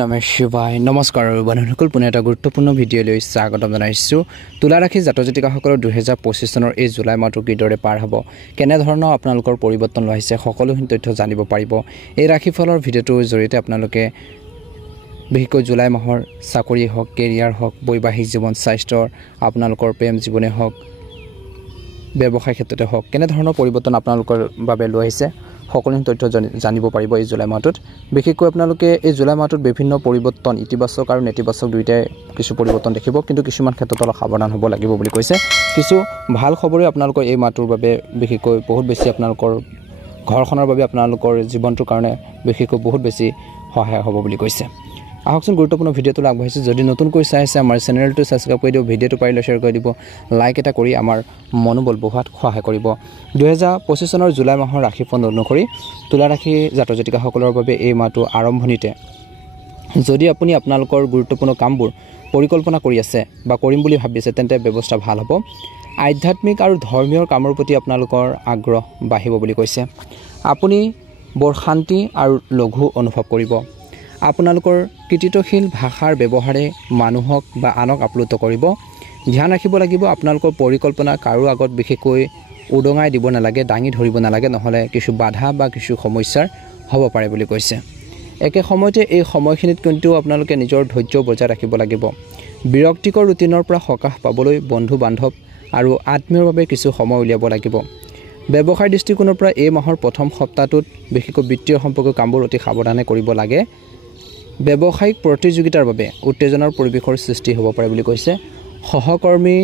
নমস্কাৰ নমস্কাৰ বন্ধুসকল পুনে এটা গুৰুত্বপূৰ্ণ ভিডিঅ' লৈ স্বাগতম জনাইছোঁ তুলা ৰাশি জাতক-জাতিকাসকলৰ 2025 চনৰ এই জুলাই মাহটো কিদৰে পাৰ হ'ব কেনে ধৰণৰ আপোনালোকৰ পৰিৱৰ্তন হৈছে সকলোখিনি তথ্য জানিব পাৰিব এই ৰাশিফলৰ ভিডিঅ'টোৰ জৰিয়তে আপোনালোকে বিশেষকৈ জুলাই মাহৰ চাকৰি হওক কেৰিয়াৰ হওক বৈবাহিক জীৱন স্বাস্থ্যৰ আপোনালোকৰ প্ৰেম জীৱনে হওক ব্যৱসায় ক্ষেত্ৰতে হওক কেনে ধৰণৰ পৰিৱৰ্তন আপোনালোকৰ বাবে লৈ আহিছে সকলোখিনি তথ্য জানিব পাৰিব এই জুলাই মাহটোত বিশেষকৈ আপোনালোকে এই জুলাই মাহটোত বিভিন্ন পৰিৱৰ্তন ইতিবাচক আৰু নেতিবাচক দুইটাই কিছু পৰিৱৰ্তন দেখিব কিন্তু কিছুমান ক্ষেত্ৰত অলপ সাৱধান হ'ব লাগিব বুলি কৈছে কিছু ভাল খবৰে আপোনালোকৰ এই মাহটোৰ বাবে বিশেষকৈ বহুত বেছি আপোনালোকৰ ঘৰখনৰ বাবে আপোনালোকৰ জীৱনটোৰ কাৰণে বিশেষকৈ বহুত বেছি সহায় হ'ব বুলি কৈছে আহকচোন গুৰুত্বপূৰ্ণ ভিডিঅ'টো আগবঢ়াইছোঁ যদি নতুনকৈ চাই আছে আমাৰ চেনেলটো ছাবস্ক্ৰাইব কৰি দিব ভিডিঅ'টো পাৰিলে শ্বেয়াৰ কৰি দিব লাইক এটা কৰি আমাৰ মনোবল বঢ়োৱাত সহায় কৰিব 2025 চনৰ জুলাই মাহৰ ৰাশিফল অনুসৰি তুলা ৰাশি জাতক-জাতিকাসকলৰ বাবে এই মাহটো আৰম্ভণিতে যদি আপুনি আপোনালোকৰ গুৰুত্বপূৰ্ণ কামবোৰ পৰিকল্পনা কৰি আছে বা কৰিম বুলি ভাবিছে তেন্তে ব্যৱস্থা ভাল হ'ব আধ্যাত্মিক আৰু ধৰ্মীয় কামৰ প্ৰতি আপোনালোকৰ আগ্ৰহ বাঢ়িব বুলি কৈছে আপুনি বৰ শান্তি আৰু লঘু অনুভৱ কৰিব আপোনালোকৰ কৃতিত্বশীল ভাষাৰ ব্যৱহাৰে মানুহক বা আনক আপ্লুত কৰিব ধ্যান ৰাখিব লাগিব আপোনালোকৰ পৰিকল্পনা কাৰো আগত বিশেষকৈ উদঙাই দিব নালাগে দাঙি ধৰিব নালাগে নহলে কিছু বাধা বা কিছু সমস্যাৰ হ'ব পাৰে বুলি কৈছে একে সময়তে এই সময়খিনিত কিন্তু আপোনালোকে নিজৰ ধৈৰ্য বজাই ৰাখিব লাগিব বিৰক্তিকৰ ৰুটিনৰ পৰা সকাহ পাবলৈ বন্ধু বান্ধৱ আৰু আত্মীয়ৰ বাবে কিছু সময় উলিয়াব লাগিব ব্যৱসায়ৰ দৃষ্টিকোণৰ পৰা এই মাহৰ প্ৰথম সপ্তাহটোত বিশেষকৈ বিত্তীয় সম্পৰ্কীয় কামবোৰ অতি সাৱধানে কৰিব লাগে ব্যৱসায়িক প্ৰতিযোগিতাৰ বাবে উত্তেজনাৰ পৰিৱেশৰ সৃষ্টি হ'ব পাৰে বুলি কৈছে সহকৰ্মী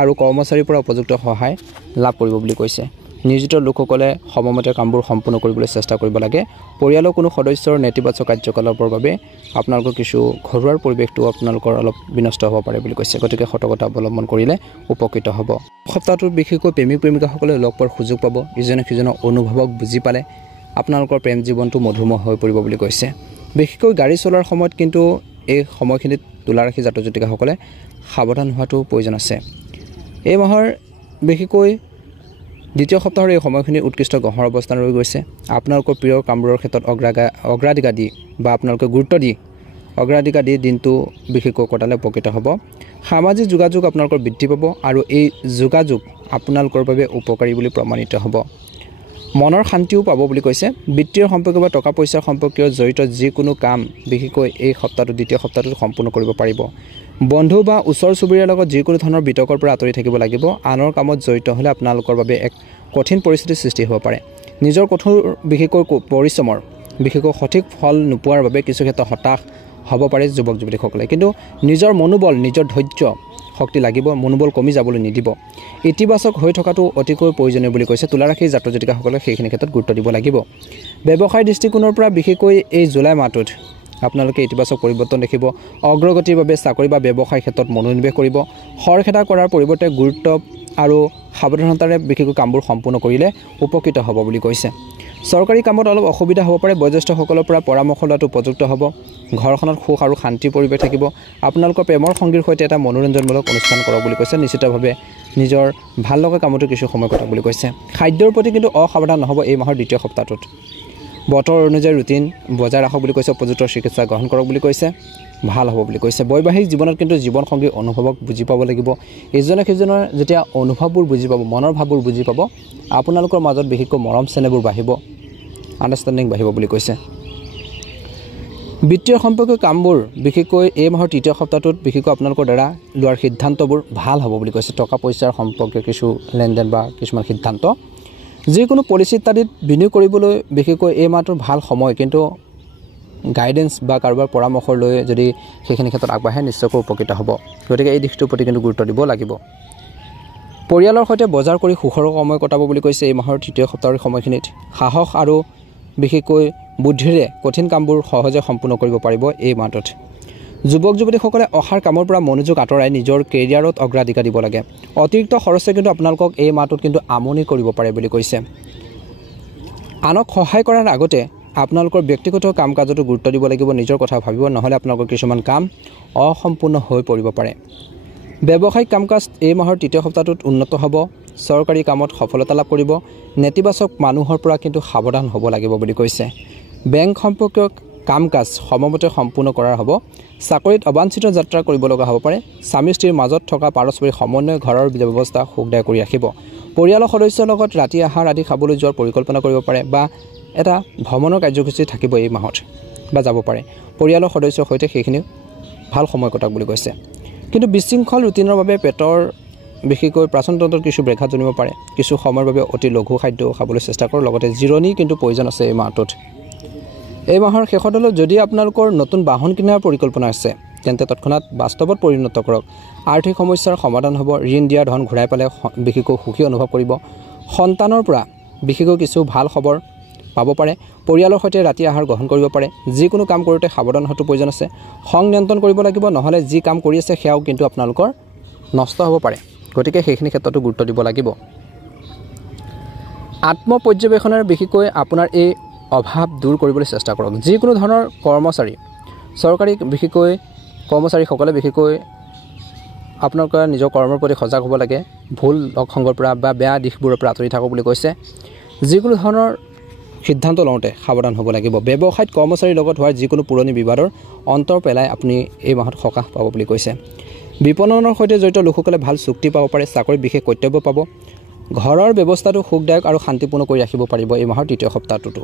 আৰু কৰ্মচাৰীৰ পৰা উপযুক্ত সহায় লাভ কৰিব বুলি কৈছে নিয়োজিত লোকসকলে সময়মতে কামবোৰ সম্পূৰ্ণ কৰিবলৈ চেষ্টা কৰিব লাগে পৰিয়ালৰ কোনো সদস্যৰ নেতিবাচক কাৰ্যকলাপৰ বাবে আপোনালোকৰ কিছু ঘৰুৱাৰ পৰিৱেশটো আপোনালোকৰ অলপ বিনষ্ট হ'ব পাৰে বুলি কৈছে গতিকে সতৰ্কতা অৱলম্বন কৰিলে উপকৃত হ'ব সপ্তাহটোত বিশেষকৈ প্ৰেমিক প্ৰেমিকাসকলে লগ পোৱাৰ সুযোগ পাব ইজনে সিজনৰ অনুভৱক বুজি পালে আপোনালোকৰ প্ৰেম জীৱনটো মধুময় হৈ পৰিব বুলি কৈছে বিশেষকৈ গাড়ী চলোৱাৰ সময়ত কিন্তু এই সময়খিনিত তুলা ৰাশি জাতক-জাতিকাসকলে সাৱধান হোৱাটো প্ৰয়োজন আছে এই মাহৰ বিশেষকৈ দ্বিতীয় সপ্তাহৰ এই সময়খিনি উৎকৃষ্ট গ্ৰহৰ অৱস্থান ৰৈ গৈছে আপোনালোকৰ প্ৰিয় কামবোৰৰ ক্ষেত্ৰত অগ্ৰাধিকাৰ দি বা আপোনালোকে গুৰুত্ব দি অগ্ৰাধিকাৰ দি দিনটো বিশেষকৈ কটালে উপকৃত হ'ব সামাজিক যোগাযোগ আপোনালোকৰ বৃদ্ধি পাব আৰু এই যোগাযোগ আপোনালোকৰ বাবে উপকাৰী বুলি প্ৰমাণিত হ'ব মনৰ শান্তিও পাব বুলি কৈছে বিত্তীয় সম্পৰ্ক বা টকা পইচাৰ সম্পৰ্কীয় জড়িত যিকোনো কাম বিশেষকৈ এই সপ্তাহটো দ্বিতীয় সপ্তাহটোত সম্পূৰ্ণ কৰিব পাৰিব বন্ধু বা ওচৰ চুবুৰীয়াৰ লগত যিকোনো ধৰণৰ বিতৰ্কৰ পৰা আঁতৰি থাকিব লাগিব আনৰ কামত জড়িত হ'লে আপোনালোকৰ বাবে এক কঠিন পৰিস্থিতিৰ সৃষ্টি হ'ব পাৰে নিজৰ কঠোৰ বিশেষকৈ পৰিশ্ৰমৰ বিশেষকৈ সঠিক ফল নোপোৱাৰ বাবে কিছু ক্ষেত্ৰত হতাশ হ'ব পাৰে যুৱক যুৱতীসকলে কিন্তু নিজৰ মনোবল নিজৰ ধৈৰ্য শক্তি লাগিব মনোবল কমি যাবলৈ নিদিব ইতিবাচক হৈ থকাটো অতিকৈ প্ৰয়োজনীয় বুলি কৈছে তুলা ৰাশি জাতক-জাতিকাসকলে সেইখিনি ক্ষেত্ৰত গুৰুত্ব দিব লাগিব ব্যৱসায়ৰ দৃষ্টিকোণৰ পৰা বিশেষকৈ এই জুলাই মাহটোত আপোনালোকে ইতিবাচক পৰিৱৰ্তন দেখিব অগ্ৰগতিৰ বাবে চাকৰি বা ব্যৱসায় ক্ষেত্ৰত মনোনিৱেশ কৰিব খৰখেদা কৰাৰ পৰিৱৰ্তে গুৰুত্ব আৰু সাৱধানতাৰে বিশেষকৈ কামবোৰ সম্পূৰ্ণ কৰিলে উপকৃত হ'ব বুলি কৈছে চৰকাৰী কামত অলপ অসুবিধা হ'ব পাৰে বয়োজ্যেষ্ঠসকলৰ পৰা পৰামৰ্শ লোৱাটো উপযুক্ত হ'ব ঘৰখনত সুখ আৰু শান্তিৰ পৰিৱেশ থাকিব আপোনালোকৰ প্ৰেমৰ সংগীৰ সৈতে এটা মনোৰঞ্জনমূলক অনুষ্ঠান কৰক বুলি কৈছে নিশ্চিতভাৱে নিজৰ ভাল লগা কামতো কিছু সময় কটাওক বুলি কৈছে খাদ্যৰ প্ৰতি কিন্তু অসাৱধান নহ'ব এই মাহৰ দ্বিতীয় সপ্তাহটোত বতৰ অনুযায়ী ৰুটিন বজাই ৰাখক বুলি কৈছে উপযুক্ত চিকিৎসা গ্ৰহণ কৰক বুলি কৈছে ভাল হ'ব বুলি কৈছে বৈবাহিক জীৱনত কিন্তু জীৱন সংগীৰ অনুভৱক বুজি পাব লাগিব ইজনে সিজনৰ যেতিয়া অনুভৱবোৰ বুজি পাব মনৰ ভাৱবোৰ বুজি পাব আপোনালোকৰ মাজত বিশেষকৈ মৰম চেনেহবোৰ বাঢ়িব আণ্ডাৰষ্টেণ্ডিং বাঢ়িব বুলি কৈছে বিত্তীয় সম্পৰ্কীয় কামবোৰ বিশেষকৈ এই মাহৰ তৃতীয় সপ্তাহটোত বিশেষকৈ আপোনালোকৰ দ্বাৰা লোৱাৰ সিদ্ধান্তবোৰ ভাল হ'ব বুলি কৈছে টকা পইচাৰ সম্পৰ্কীয় কিছু লেনদেন বা কিছুমান সিদ্ধান্ত যিকোনো পলিচি ইত্যাদিত বিনিয়োগ কৰিবলৈ বিশেষকৈ এই মাহটোৰ ভাল সময় কিন্তু গাইডেন্স বা কাৰোবাৰ পৰামৰ্শ লৈ যদি সেইখিনি ক্ষেত্ৰত আগবাঢ়ে নিশ্চয়কৈ উপকৃত হ'ব গতিকে এই দিশটোৰ প্ৰতি কিন্তু গুৰুত্ব দিব লাগিব পৰিয়ালৰ সৈতে বজাৰ কৰি সুখৰ সময় কটাব বুলি কৈছে এই মাহৰ তৃতীয় সপ্তাহৰ সময়খিনিত সাহস আৰু বিশেষকৈ বুদ্ধিৰে কঠিন কামবোৰ সহজে সম্পূৰ্ণ কৰিব পাৰিব এই মাহটোত যুৱক যুৱতীসকলে অহাৰ কামৰ পৰা মনোযোগ আঁতৰাই নিজৰ কেৰিয়াৰত অগ্ৰাধিকাৰ দিব লাগে অতিৰিক্ত খৰচে কিন্তু আপোনালোকক এই মাহটোত কিন্তু আমনি কৰিব পাৰে বুলি কৈছে আনক সহায় কৰাৰ আগতে আপোনালোকৰ ব্যক্তিগত কাম কাজতো গুৰুত্ব দিব লাগিব নিজৰ কথা ভাবিব নহ'লে আপোনালোকৰ কিছুমান কাম অসম্পূৰ্ণ হৈ পৰিব পাৰে ব্যৱসায়িক কাম কাজ এই মাহৰ তৃতীয় সপ্তাহটোত উন্নত হ'ব চৰকাৰী কামত সফলতা লাভ কৰিব নেতিবাচক মানুহৰ পৰা কিন্তু সাৱধান হ'ব লাগিব বুলি কৈছে বেংক সম্পৰ্কীয় কাম কাজ সময়মতে সম্পূৰ্ণ কৰাৰ হ'ব চাকৰিত অবাঞ্ছিত যাত্ৰা কৰিব লগা হ'ব পাৰে স্বামী স্ত্ৰীৰ মাজত থকা পাৰস্পৰিক সমন্বয় ঘৰৰ ব্যৱস্থা সুখদায়ক কৰি ৰাখিব পৰিয়ালৰ সদস্যৰ লগত ৰাতি আহাৰ আদি খাবলৈ যোৱাৰ পৰিকল্পনা কৰিব পাৰে বা এটা ভ্ৰমণৰ কাৰ্যসূচী থাকিব এই মাহত বা যাব পাৰে পৰিয়ালৰ সদস্যৰ সৈতে সেইখিনি ভাল সময় কটাওক বুলি কৈছে কিন্তু বিশৃংখল ৰুটিনৰ বাবে পেটৰ বিশেষকৈ প্ৰাচনতন্ত্ৰত কিছু ব্যাঘাত জনিব পাৰে কিছু সময়ৰ বাবে অতি লঘু খাদ্য খাবলৈ চেষ্টা কৰক লগতে জিৰণি কিন্তু প্ৰয়োজন আছে এই মাহটোত এই মাহৰ শেষলৈ যদি আপোনালোকৰ নতুন বাহন কিনাৰ পৰিকল্পনা আছে তেন্তে তৎক্ষণাত বাস্তৱত পৰিণত কৰক আৰ্থিক সমস্যাৰ সমাধান হ'ব ঋণ দিয়া ধন ঘূৰাই পালে বিশেষকৈ সুখী অনুভৱ কৰিব সন্তানৰ পৰা বিশেষকৈ কিছু ভাল খবৰ পাব পাৰে পৰিয়ালৰ সৈতে ৰাতি আহাৰ গ্ৰহণ কৰিব পাৰে যিকোনো কাম কৰোঁতে সাৱধান হোৱাটো প্ৰয়োজন আছে খং নিয়ন্ত্ৰণ কৰিব লাগিব নহ'লে যি কাম কৰি আছে সেয়াও কিন্তু আপোনালোকৰ নষ্ট হ'ব পাৰে গতিকে সেইখিনি ক্ষেত্ৰতো গুৰুত্ব দিব লাগিব আত্মপৰ্যবেক্ষণৰ বিশেষকৈ আপোনাৰ এই অভাৱ দূৰ কৰিবলৈ চেষ্টা কৰক যিকোনো ধৰণৰ কৰ্মচাৰী চৰকাৰী বিশেষকৈ কৰ্মচাৰীসকলে বিশেষকৈ আপোনালোকৰ নিজৰ কৰ্মৰ প্ৰতি সজাগ হ'ব লাগে ভুল লগ সংগৰ পৰা বা বেয়া দিশবোৰৰ পৰা আঁতৰি থাকক বুলি কৈছে যিকোনো ধৰণৰ সিদ্ধান্ত লওঁতে সাৱধান হ'ব লাগিব ব্যৱসায়ত কৰ্মচাৰীৰ লগত হোৱাৰ যিকোনো পুৰণি বিবাদৰ অন্তৰ পেলাই আপুনি এই মাহত সকাহ পাব বুলি কৈছে বিপণনৰ সৈতে জড়িত লোকসকলে ভাল চুক্তি পাব পাৰে চাকৰিত বিশেষ কৰ্তব্য পাব ঘৰৰ ব্যৱস্থাটো সুখদায়ক আৰু শান্তিপূৰ্ণ কৰি ৰাখিব পাৰিব এই মাহৰ তৃতীয় সপ্তাহটোতো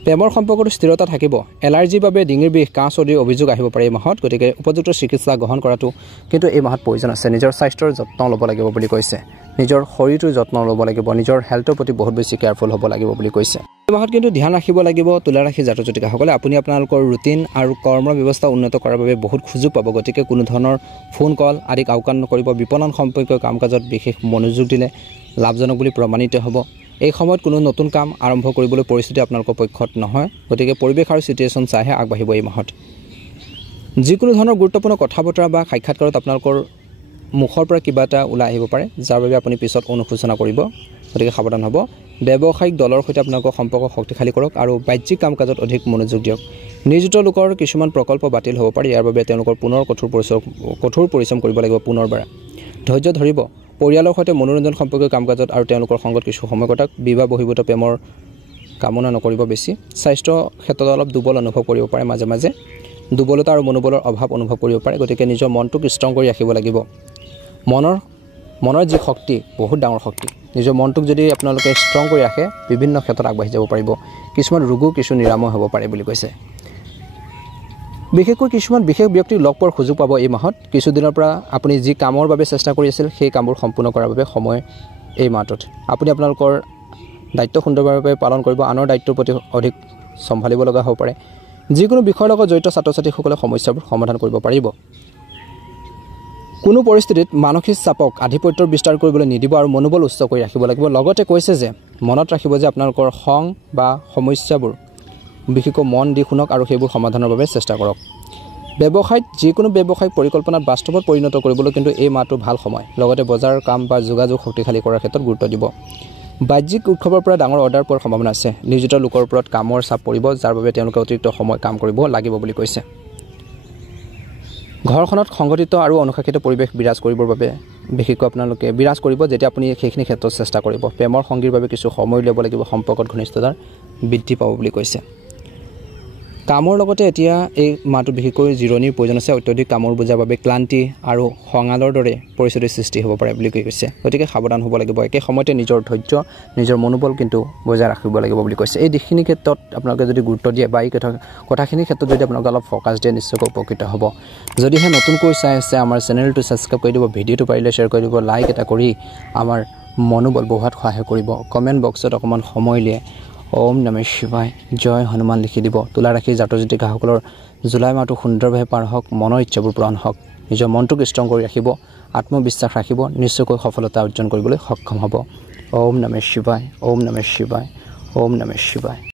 প্ৰেমৰ সম্পৰ্কটো স্থিৰতা থাকিব এলাৰ্জিৰ বাবে ডিঙিৰ বিষ কাহ চৰ্দিৰ অভিযোগ আহিব পাৰে এই মাহত গতিকে উপযুক্ত চিকিৎসা গ্ৰহণ কৰাটো কিন্তু এই মাহত প্ৰয়োজন আছে নিজৰ স্বাস্থ্যৰ যত্ন ল'ব লাগিব বুলি কৈছে নিজৰ শৰীৰটোৰ যত্ন ল'ব লাগিব নিজৰ হেল্থৰ প্ৰতি বহুত বেছি কেয়াৰফুল হ'ব লাগিব বুলি কৈছে এই মাহত কিন্তু ধ্যান ৰাখিব লাগিব তুলা ৰাশি জাতক জাতিকাসকলে আপুনি আপোনালোকৰ ৰুটিন আৰু কৰ্ম ব্যৱস্থা উন্নত কৰাৰ বাবে বহুত সুযোগ পাব গতিকে কোনো ধৰণৰ ফোন কল আদিক আওকাণ নকৰিব বিপণন সম্পৰ্কীয় কাম কাজত বিশেষ মনোযোগ দিলে লাভজনক বুলি প্ৰমাণিত হ'ব এই সময়ত কোনো নতুন কাম আৰম্ভ কৰিবলৈ পৰিস্থিতি আপোনালোকৰ পক্ষত নহয় গতিকে পৰিৱেশ আৰু সিচুৱেশ্যন চাইহে আগবাঢ়িব এই মাহত যিকোনো ধৰণৰ গুৰুত্বপূৰ্ণ কথা বতৰা বা সাক্ষাৎকাৰত আপোনালোকৰ মুখৰ পৰা কিবা এটা ওলাই আহিব পাৰে যাৰ বাবে আপুনি পিছত অনুশোচনা কৰিব গতিকে সাৱধান হ'ব ব্যৱসায়িক দলৰ সৈতে আপোনালোকৰ সম্পৰ্ক শক্তিশালী কৰক আৰু বাহ্যিক কাম কাজত অধিক মনোযোগ দিয়ক নিয়োজিত লোকৰ কিছুমান প্ৰকল্প বাতিল হ'ব পাৰে ইয়াৰ বাবে তেওঁলোকৰ পুনৰ কঠোৰ পৰিশ্ৰম কৰিব লাগিব পুনৰবাৰ ধৈৰ্য ধৰিব পৰিয়ালৰ সৈতে মনোৰঞ্জন সম্পৰ্কীয় কাম কাজত আৰু তেওঁলোকৰ সংগত কিছু সময় কটাক বিবাহ বহিবত প্ৰেমৰ কামনা নকৰিব বেছি স্বাস্থ্য ক্ষেত্ৰত অলপ দুৰ্বল অনুভৱ কৰিব পাৰে মাজে মাজে দুৰ্বলতা আৰু মনোবলৰ অভাৱ অনুভৱ কৰিব পাৰে গতিকে নিজৰ মনটোক ষ্ট্ৰং কৰি ৰাখিব লাগিব মনৰ যি শক্তি বহুত ডাঙৰ শক্তি নিজৰ মনটোক যদি আপোনালোকে ষ্ট্ৰং কৰি ৰাখে বিভিন্ন ক্ষেত্ৰত আগবাঢ়ি যাব পাৰিব কিছুমান ৰোগো কিছু নিৰাময় হ'ব পাৰে বুলি কৈছে বিশেষকৈ কিছুমান বিশেষ ব্যক্তিক লগ পোৱাৰ সুযোগ পাব এই মাহত কিছুদিনৰ পৰা আপুনি যি কামৰ বাবে চেষ্টা কৰি আছিল সেই কামবোৰ সম্পূৰ্ণ কৰাৰ বাবে সময় এই মাহটোত আপুনি আপোনালোকৰ দায়িত্ব সুন্দৰভাৱে পালন কৰিব আনৰ দায়িত্বৰ প্ৰতি অধিক চম্ভালিব লগা হ'ব পাৰে যিকোনো বিষয়ৰ লগত জড়িত ছাত্ৰ ছাত্ৰীসকলে সমস্যাবোৰ সমাধান কৰিব পাৰিব কোনো পৰিস্থিতিত মানসিক চাপক আধিপত্যৰ বিস্তাৰ কৰিবলৈ নিদিব আৰু মনোবল উচ্চ কৰি ৰাখিব লাগিব লগতে কৈছে যে মনত ৰাখিব যে আপোনালোকৰ খং বা সমস্যাবোৰ বিশেষকৈ মন দি শুনক আৰু সেইবোৰ সমাধানৰ বাবে চেষ্টা কৰক ব্যৱসায়ত যিকোনো ব্যৱসায়িক পৰিকল্পনাত বাস্তৱত পৰিণত কৰিবলৈ কিন্তু এই মাহটো ভাল সময় লগতে বজাৰ কাম বা যোগাযোগ শক্তিশালী কৰাৰ ক্ষেত্ৰত গুৰুত্ব দিব বাহ্যিক উৎসৱৰ পৰা ডাঙৰ অৰ্ডাৰ পোৱাৰ সম্ভাৱনা আছে নিয়োজিত লোকৰ ওপৰত কামৰ চাপ পৰিব যাৰ বাবে তেওঁলোকে অতিৰিক্ত সময় কাম কৰিব লাগিব বুলি কৈছে ঘৰখনত সংগঠিত আৰু অনুশাসিত পৰিৱেশ বিৰাজ কৰিবৰ বাবে বিশেষকৈ আপোনালোকে বিৰাজ কৰিব যেতিয়া আপুনি সেইখিনি ক্ষেত্ৰত চেষ্টা কৰিব প্ৰেমৰ সংগীৰ বাবে কিছু সময় উলিয়াব লাগিব সম্পৰ্কত ঘনিষ্ঠতাৰ বৃদ্ধি পাব বুলি কৈছে কামৰ লগতে এতিয়া এই মাহটো বিশেষকৈ জিৰণিৰ প্ৰয়োজন আছে অত্যধিক কামৰ বোজাৰ বাবে ক্লান্তি আৰু খঙালৰ দৰে পৰিস্থিতিৰ সৃষ্টি হ'ব পাৰে বুলি কৈছে গতিকে সাৱধান হ'ব লাগিব একে সময়তে নিজৰ ধৈৰ্য নিজৰ মনোবল কিন্তু বজাই ৰাখিব লাগিব বুলি কৈছে এই দিশখিনিৰ ক্ষেত্ৰত আপোনালোকে যদি গুৰুত্ব দিয়ে বা এই কথাখিনিৰ ক্ষেত্ৰত যদি আপোনালোকে অলপ ফ'কাছ দিয়ে নিশ্চয়কৈ উপকৃত হ'ব যদিহে নতুনকৈ চাই আছে আমাৰ চেনেলটো ছাবস্ক্ৰাইব কৰি দিব ভিডিঅ'টো পাৰিলে শ্বেয়াৰ কৰি দিব লাইক এটা কৰি আমাৰ মনোবল বঢ়োৱাত সহায় কৰিব কমেণ্ট বক্সত অকণমান সময় উলিয়াই ওম নমঃ শিৱায় জয় হনুমান লিখি দিব তুলা ৰাশি জাতক জাতিকাসকলৰ জুলাই মাহটো সুন্দৰভাৱে পাৰ হওক মনৰ ইচ্ছাবোৰ পূৰণ হওক নিজৰ মনটোক ষ্ট্ৰং কৰি ৰাখিব আত্মবিশ্বাস ৰাখিব নিশ্চয়কৈ সফলতা অৰ্জন কৰিবলৈ সক্ষম হ'ব ওম নমঃ শিৱায় ওম নমঃ শিৱায় ওম নমঃ শিৱায়